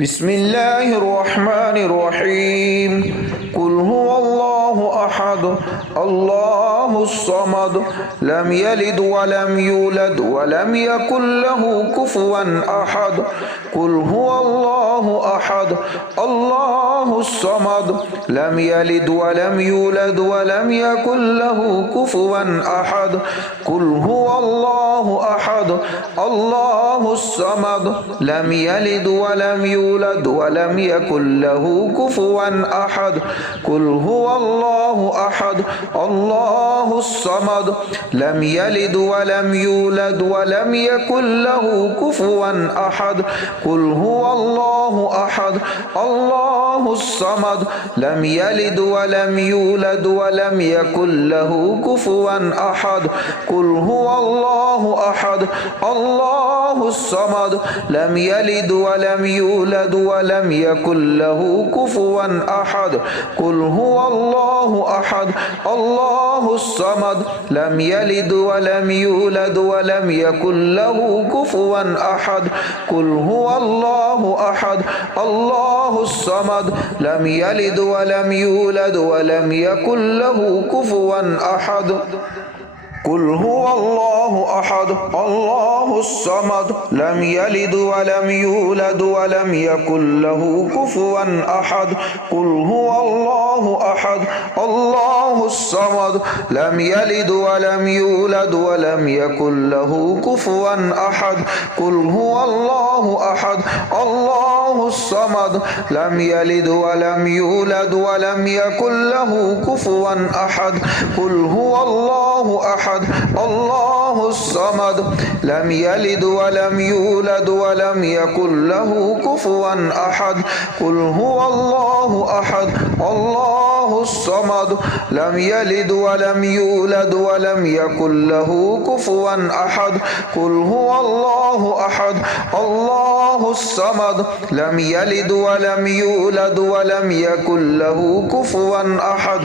بسم الله الرحمن الرحيم قل هو الله أحد الله الصمد لم يلد ولم يولد ولم يكن له كفوا أحد قل هو الله أحد الله الصمد لم يلد ولم يولد ولم يكن له كفوا أحد قل هو الله أحد الله الصمد لم يلد ولم يولد ولم يكن له كفوا أحد قل هو الله أحد الله الصمد لم يلد ولم يولد ولم يكن له كفوا أحد قل هو الله أحد الله الصمد لم يلد ولم يولد ولم يكن له كفوا أحد قل هو الله أحد الله الصمد لم يلد ولم يولد ولم يكن له كفوا أحد قل هو الله أحد الله الصمد لم يلد ولم يولد ولم يكن له كفوا أحد قل هو الله أحد الله الصمد لم يلد ولم يولد ولم يكن له كفوا أحد قل هو الله أحد الله الصمد لم يلد ولم يولد ولم يكن له كفوا أحد قل هو الله أحد الله الصمد لم يلد ولم يولد ولم يكن له كفوا أحد قل هو الله أحد الله الصمد لم يلد ولم يولد ولم يكن له كفوا أحد قل هو الله أحد الله الصمد لم يلد ولم يولد ولم يكن له كفوا أحد قل هو الله أحد الله الصمد لم يلد ولم يولد ولم يكن له كفوا أحد قل هو الله أحد الله الصمد لم يلد ولم يولد ولم يكن له كفوا أحد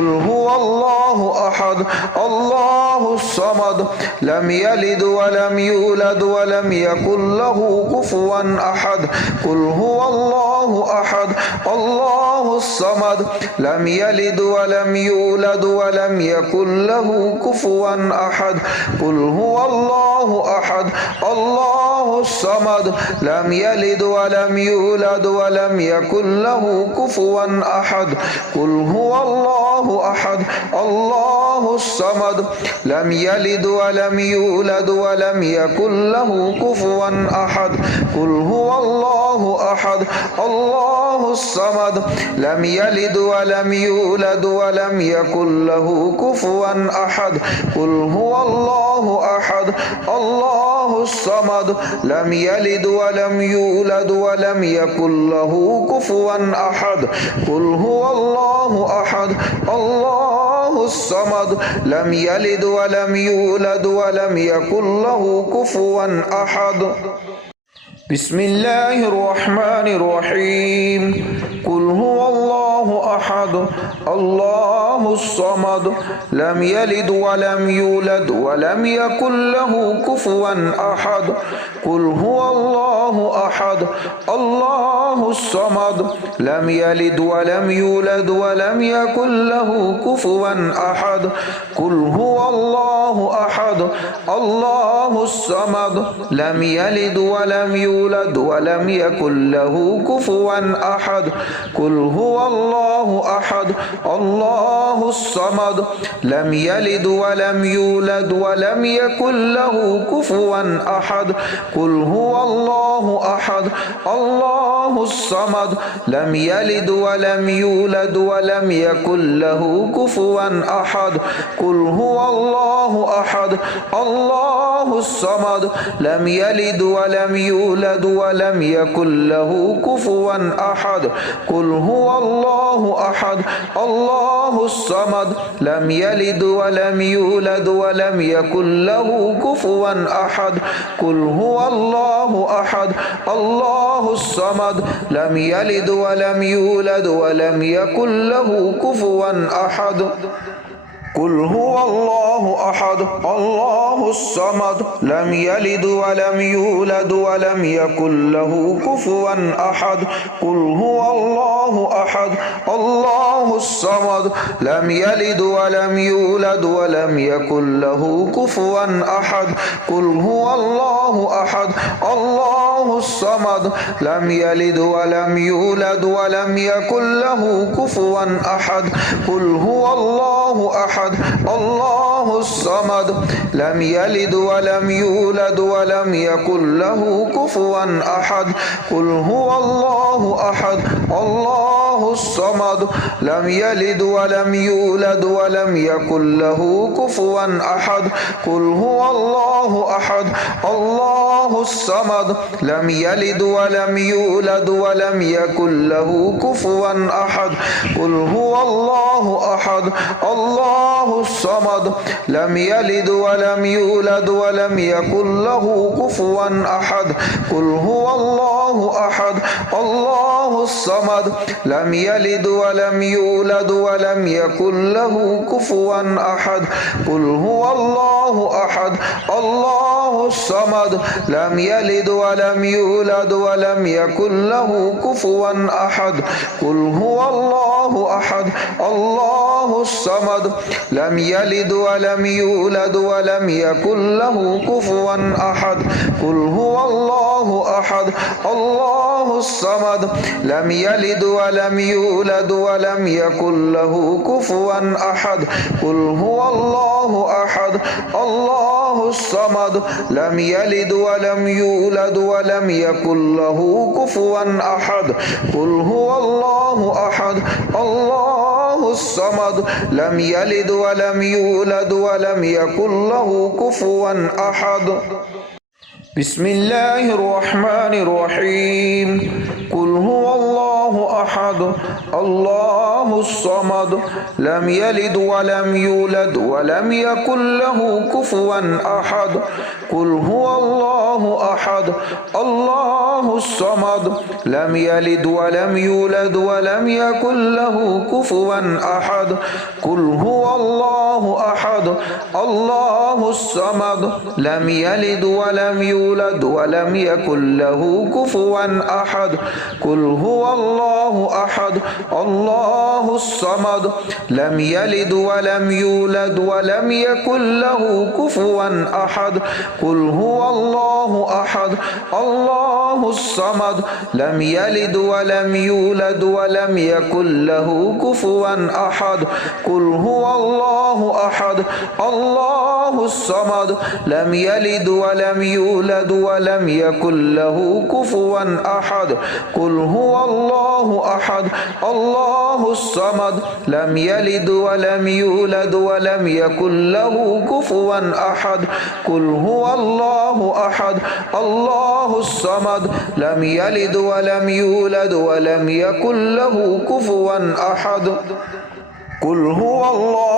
قل هو الله أحد الله الصمد لم يلد ولم يولد ولم يكن له كفوا أحد قل هو الله أحد الله الصمد لم يلد ولم يولد ولم يكن له كفوا أحد قل هو الله أحد الله الصمد لم يلد ولم يولد ولم يكن له كفوا أحد قل هو الله أحد الله الصمد لم يلد ولم يولد ولم يكن له كفوا أحد قل هو الله أحد الله الصمد لم يلد ولم يولد ولم يكن له كفوا أحد قل هو الله أحد الله الصمد لم يلد ولم يولد ولم يكن له كفوا أحد قل هو الله أحد الله الصمد لم يلد ولم يولد ولم يكن له كفوا أحد بسم الله الرحمن الرحيم قل هو الله أحد الله الصمد لم يلد ولم يولد ولم يكن له كفوا أحد قل هو الله أحد الله الصمد لم يلد ولم يولد ولم يكن له كفوا أحد قل هو الله أحد الله الصمد لم يلد ولم يولد ولم يكن له كفوا أحد قل هو الله أحد الله الصمد لم يلد ولم يولد ولم يكن له كفوا أحد قل هو الله أحد الله الصمد لم يلد ولم يولد ولم يكن له كفوا أحد قل هو الله أحد الله الصمد لم يلد ولم يولد ولم يكن له كفوا أحد قل هو الله أحد الله الصمد لم يلد ولم يولد ولم يكن له كفوا أحد قل هو الله أحد الله الصمد لم يلد ولم يولد ولم يكن له كفوا أحد قل هو الله أحد الله الصمد لم يلد ولم يولد ولم يكن له كفوا أحد قل هو الله أحد الله الصمد لم يلد ولم يولد ولم يكن له كفوا أحد قل هو الله أحد الله الصمد لم يلد ولم يولد ولم يكن له كفوا أحد قل هو الله أحد الله الصمد لم يلد ولم يولد ولم يكن له كفوا أحد قل هو الله أحد الله الصمد لم يلد ولم يولد ولم يكن له كفوا أحد قل هو الله أحد الله الصمد لم يلد ولم يولد ولم يكن له كفوا أحد قل هو الله أحد الله الصمد لم يلد ولم يولد ولم يكن له كفوا أحد قل هو الله أحد الله الصمد لم يلد ولم يولد ولم يكن له كفوا أحد قل هو الله أحد الله الصمد لم يلد ولم يولد ولم يكن له كفوا أحد قل هو الله أحد الله الصمد لم يلد ولم يولد ولم يكن له كفوا أحد قل هو الله أحد الله الصمد لم يلد ولم يولد ولم يكن له كفوا أحد قل هو الله أحد الله الصمد لم يلد ولم يولد ولم يكن له كفوا أحد قل هو الله أحد الله الصمد لم يلد ولم يولد ولم يكن له كفوا أحد بسم الله الرحمن الرحيم قل هو الله أحد الله الصمد لم يلد ولم يولد ولم يكن له كفوا أحد قل هو الله أحد الله الصمد لم يلد ولم يولد ولم يكن له كفوا أحد قل هو الله أحد الله الصمد لم يلد ولم يولد ولم يكن له كفوا أحد قل هو الله أحد الله الصمد لم يلد ولم يولد ولم يكن له كفوا أحد قل هو الله أحد الله الصمد لم يلد ولم يولد ولم يكن له كفوا أحد قل هو الله أحد الله الصمد لم يلد ولم يولد ولم يكن له كفوا أحد قل هو الله أحد الله الصمد لم يلد ولم يولد ولم يكن له كفوا أحد قل هو الله أحد الله الصمد لم يلد ولم يولد ولم يكن له كفوا أحد قل هو الله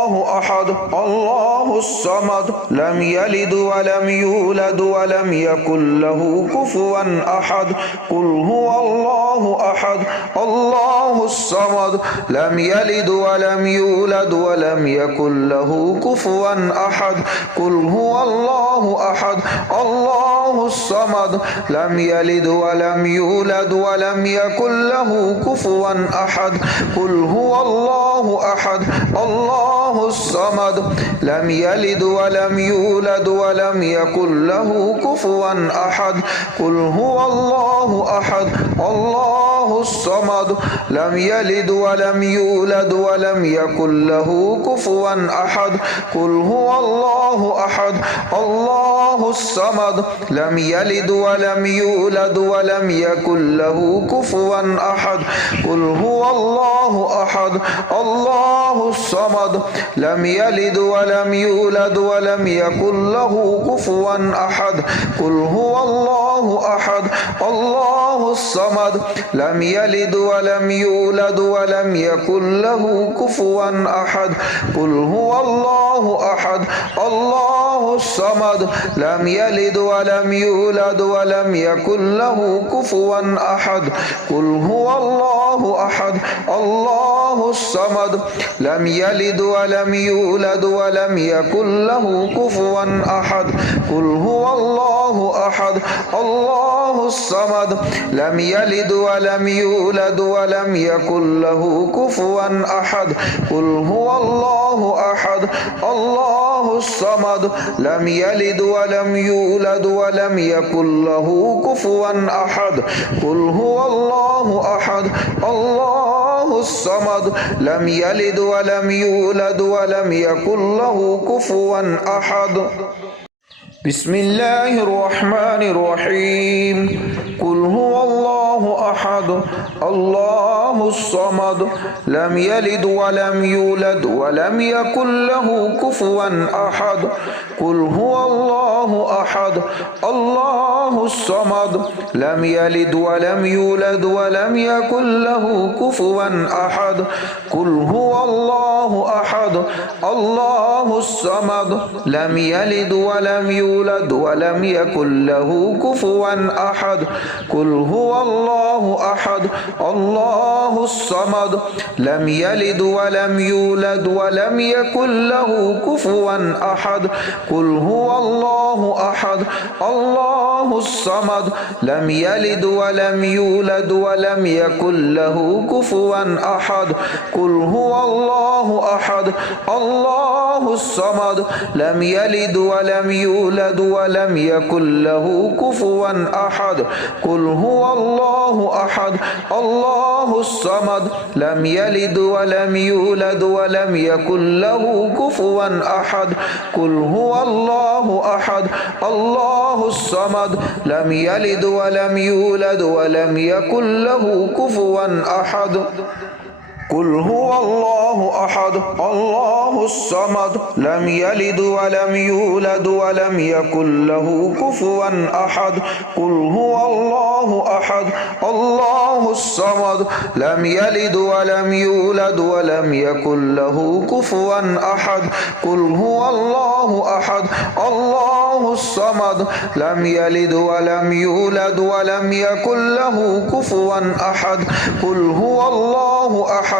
أحد الله الصمد لم يلد ولم يولد ولم يكن له كفوا أحد قل هو الله أحد الله الصمد لم يلد ولم يولد ولم يكن له كفوا أحد قل هو الله أحد الله الصمد لم يلد ولم يولد ولم يكن له كفوا أحد قل هو الله أحد الله الصمد لم يلد ولم يولد ولم يكن له كفوا أحد قل هو الله أحد الله الصمد لم يلد ولم يولد ولم يكن له كفوا أحد قل هو الله أحد الله الصمد لم يلد ولم يولد ولم يكن له كفوا أحد قل هو الله أحد الله الصمد لم يلد ولم يولد ولم يكن له كفوا أحد قل هو الله أحد الله الصمد لم يلد ولم يولد ولم يكن له كفوا أحد قل هو الله أحد الله الصمد لم يلد ولم يولد ولم يكن له كفوا أحد قل هو الله أحد الله الصمد لم يلد ولم يولد ولم يكن له كفوا أحد قل هو الله أحد الله الصمد لم يلد ولم يولد ولم يكن له كفوا أحد قل هو الله أحد الله الصمد لم يلد ولم يولد ولم يكن له كفوا أحد قل هو الله أحد الله الصمد لم يلد ولم يولد ولم يكن له كفوا أحد بسم الله الرحمن الرحيم قل هو الله أحد الله الصمد لم يلد ولم يولد ولم يكن له كفوا أحد قل هو الله أحد الله الصمد لم يلد ولم يولد ولم يكن له كفوا أحد قل هو الله أحد الله الصمد لم يلد ولم يولد ولم يكن له كفوا أحد قل هو الله أحد الله الصمد لم يلد ولم يولد ولم يكن له كفوا أحد قل هو الله أحد الله الصمد لم يلد ولم يولد ولم يكن له كفوا أحد قل هو الله أحد الله الصمد لم يلد ولم يولد ولم يكن له كفوا أحد قل هو الله أحد الله الصمد لم يلد ولم يولد ولم يكن له كفوا أحد قل هو الله أحد الله الصمد لم يلد ولم يولد ولم يكن له كفوا أحد قل هو الله أحد الله الصمد لم يلد ولم يولد ولم يكن له كفوا أحد قل هو الله أحد الله الصمد لم يلد ولم يولد ولم يكن له كفوا أحد قل هو الله أحد الله الصمد لم يلد ولم يولد ولم يكن له كفوا أحد قل هو الله أحد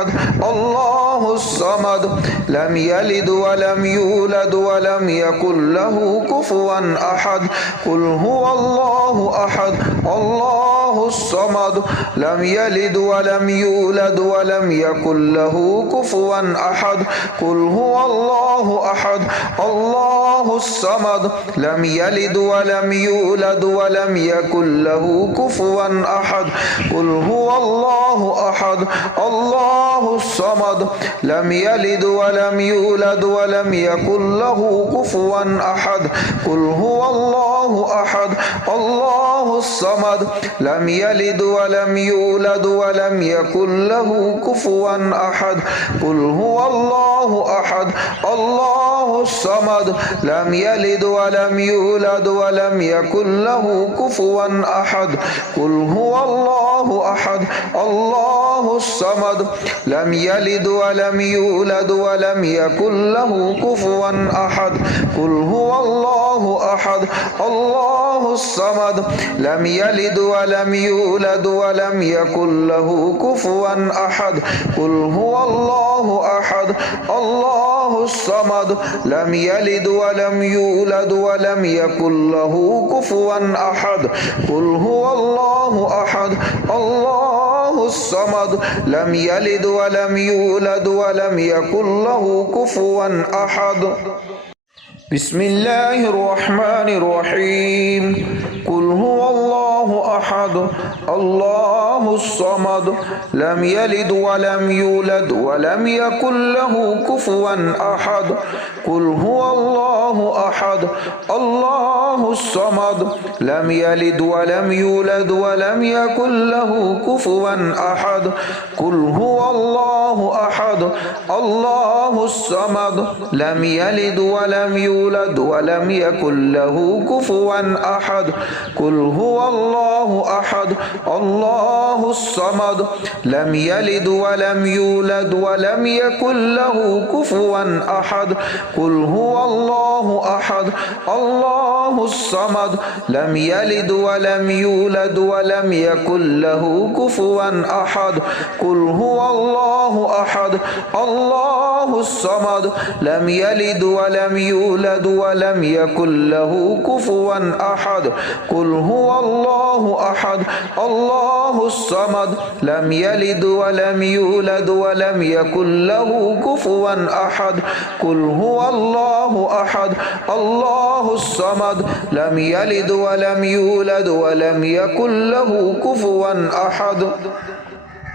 الله الصمد لم يلد ولم يولد ولم يكن له كفوا أحد قل هو الله أحد الله الصمد لم يلد ولم يولد ولم يكن له كفوا أحد قل هو الله أحد الله الصمد لم يلد ولم يولد ولم يكن له كفوا أحد قل هو الله أحد الله الصمد لم يلد ولم يولد ولم يكن له كفوا أحد قل هو الله أحد الله الصمد لم يلد ولم يولد ولم يكن له كفوا أحد قل هو الله أحد الله الصمد لم يلد ولم يولد ولم يكن له كفوا أحد قل هو الله أحد الله الصمد لم يلد ولم يولد ولم يكن له كفوا أحد قل هو الله أحد الله الصمد لم يلد ولم يولد ولم يكن له كفوا أحد قل هو الله أحد الله الصمد لم يلد ولم يولد ولم يكن له كفوا أحد قل هو الله أحد الله الصمد لم يلد ولم يولد ولم يكن له كفوا أحد بسم الله الرحمن الرحيم قل هو الله أحد الله الصمد لم يلد ولم يولد ولم يكن له كفوا أحد قل هو الله أحد الله الصمد لم يلد ولم يولد ولم يكن له كفوا أحد قل هو الله أحد الله الصمد لم يلد ولم يولد ولم يكن له كفوا أحد قل هو الله أحد الله الصمد لم يلد ولم يولد ولم يكن له كفوا أحد قل هو الله أحد الله الصمد لم يلد ولم يولد ولم يكن له كفوا أحد قل هو الله أحد الله الصمد لم يلد ولم يولد ولم يكن له كفوا أحد قل هو الله أحد الله الصمد لم يلد ولم يولد ولم يكن له كفوا أحد قل هو الله أحد الله الصمد لم يلد ولم يولد ولم يكن له كفوا أحد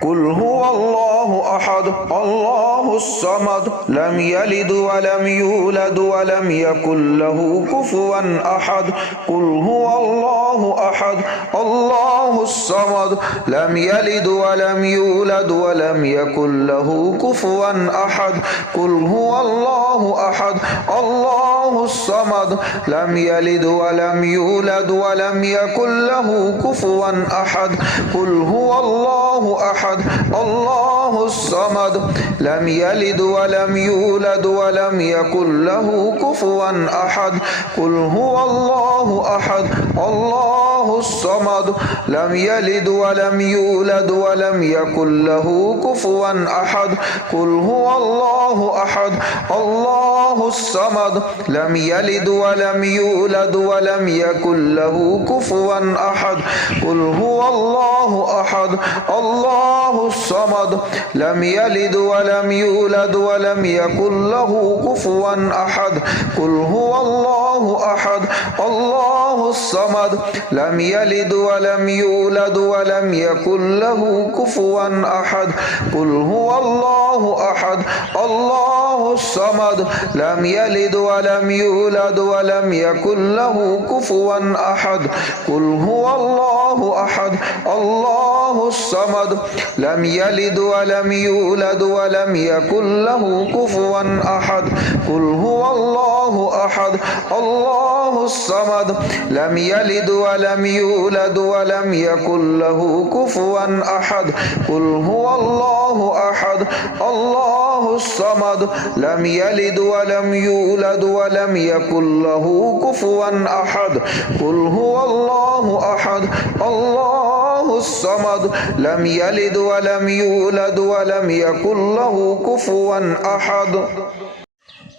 قل هو الله أحد الله الصمد لم يلد ولم يولد ولم يكن له كفوا أحد قل هو الله أحد الله الصمد لم يلد ولم يولد ولم يكن له كفوا أحد قل هو الله أحد الله الصمد لم يلد ولم يولد ولم يكن له كفوا أحد قل هو الله أحد الله الصمد لم يلد ولم يولد ولم يكن له كفوا أحد قل هو الله أحد الله الصمد لم يلد ولم يولد ولم يكن له كفوا أحد قل هو الله أحد الله الصمد لم يلد ولم يولد ولم يكن له كفوا أحد قل هو الله أحد الله الصمد لم يلد ولم يولد ولم يكن له كفوا أحد قل هو الله أحد الله الصمد لم يلد ولم يولد ولم يكن له كفوا أحد قل هو الله أحد الله الصمد لم يلد ولم يولد ولم يكن له كفوا أحد قل هو الله أحد الله الصمد لم يلد ولم يولد ولم يكن له كفوا أحد قل هو الله أحد الله الصمد لم يلد ولم يولد ولم يكن له كفوا أحد قل هو الله أحد الله الصمد لم يلد ولم يولد ولم يكن له كفوا أحد قل هو الله أحد الله الصمد لم يلد ولم يولد ولم يكن له كفوا أحد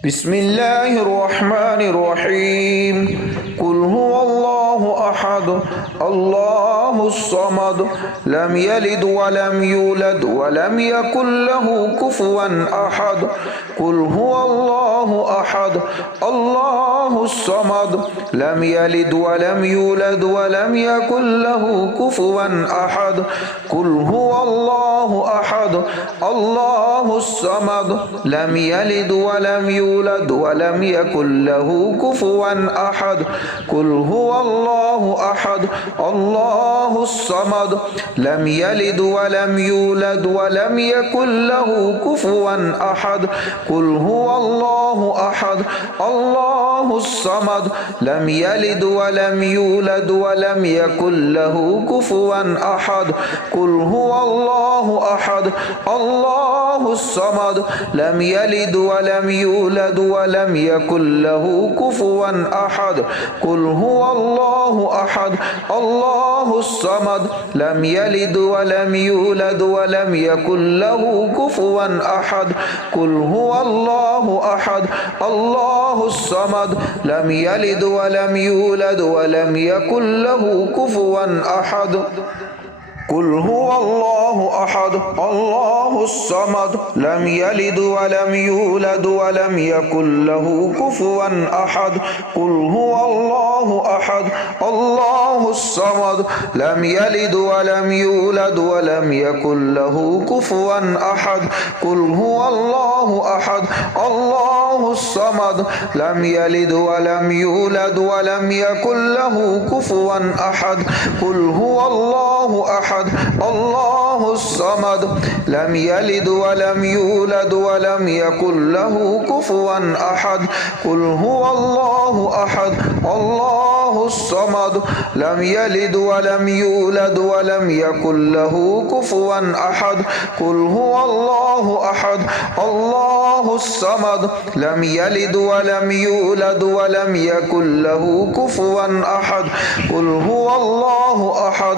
بسم الله الرحمن الرحيم قل هو الله أحد الله الصمد لم يلد ولم يولد ولم يكن له كفوا أحد قل هو الله أحد الله الصمد لم يلد ولم يولد ولم يكن له كفوا أحد قل هو الله أحد الله الصمد لم يلد ولم يولد ولم يكن له كفوا أحد قل هو الله أحد الله الصمد لم يلد ولم يولد ولم يكن له كفوا أحد قل هو الله أحد الله الصمد لم يلد ولم يولد ولم يكن له كفوا أحد قل هو الله أحد الله الصمد لم يلد ولم يولد ولم يكن له كفوا أحد قل هو الله أحد الله الصمد لم يلد ولم يولد ولم يكن له كفوا أحد قل هو الله أحد الله الصمد لم يلد ولم يولد ولم يكن له كفوا أحد قل هو الله أحد الله الصمد لم يلد ولم يولد ولم يكن له كفوا أحد قل هو الله أحد الله الصمد لم يلد ولم يولد ولم يكن له كفوا أحد قل هو الله أحد الله الصمد لم يلد ولم يولد ولم يكن له كفوا أحد قل هو الله أحد الله الصمد لم يلد ولم يولد ولم يكن له كفوا أحد قل هو الله أحد الله الله الصمد لم يلد ولم يولد ولم يكن له كفوا أحد قل هو الله أحد الله الصمد لم يلد ولم يولد ولم يكن له كفوا أحد قل هو الله أحد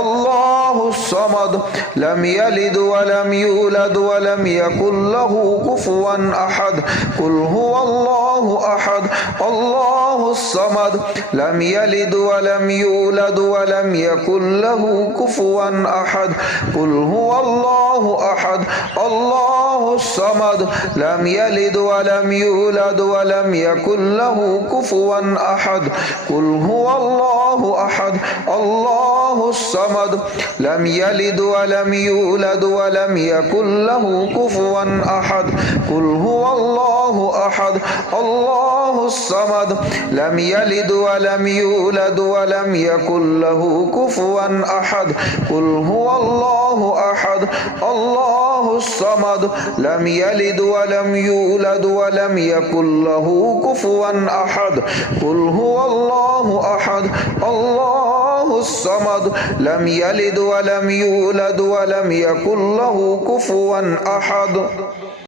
الله الصمد لم يلد ولم يولد ولم يكن له كفوا أحد قل هو الله أحد الله الصمد لم يلد ولم يولد ولم يكن له كفوا أحد قل هو الله أحد الله الصمد لم يلد ولم يولد ولم يكن له كفوا أحد قل هو الله أحد الله الصمد لم يلد ولم يولد ولم يكن له كفوا أحد قل هو الله أحد الله الصمد لم يلد ولم يولد ولم يكن له كفوا أحد قل هو الله أحد الله الصمد لم يلد ولم يولد ولم يكن له كفوا أحد قل هو الله أحد الله الصمد لم يلد ولم يولد ولم يكن له كفوا أحد